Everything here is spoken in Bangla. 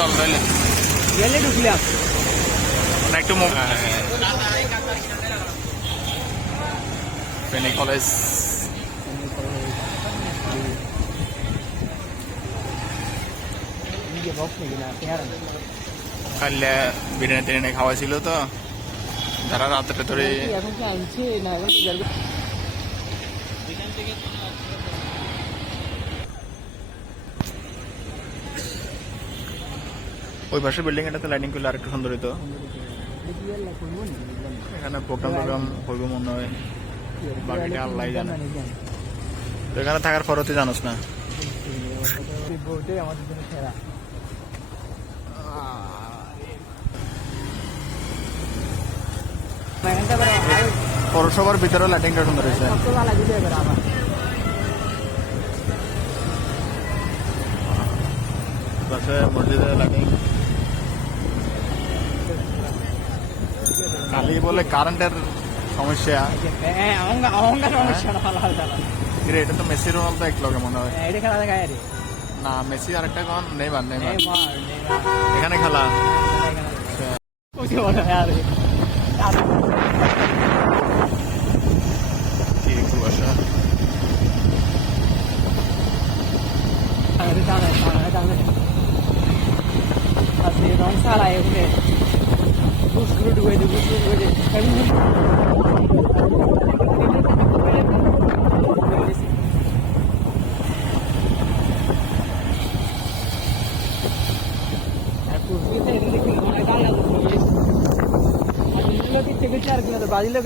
চল তাহলে গেলে ঢুকলাম না একটু ফেনী কলেজ কালে বিরিয়ানি টিরিয়ানি খাওয়াইছিল তো যারা রাত্রে ধরে এখন কি আনছে না এখন ওই পাশে বিল্ডিং এটাতে লাইটিং করলে আরেকটু সুন্দর হতো এখানে প্রোগ্রাম টোগ্রাম হইব মনে হয় বাকিটা আল্লাহ জানে তো এখানে থাকার পরও তুই জানোস না আমাদের জন্য সেরা পৌরসভার ভিতরে লাইটিংটা সুন্দর হয়েছে মসজিদের লাইটিং খালি বলে কারেন্টের সমস্যা এটা তো মেসি রোনালদো এক লগে মনে হয় না মেসি আরেকটা কোন নেইমার নেইমার এখানে খেলা কি কুয়াশা রং সারা এখানে বুসগুলো ডুবে দে বুসগুলো ডুবে दे ब्राजील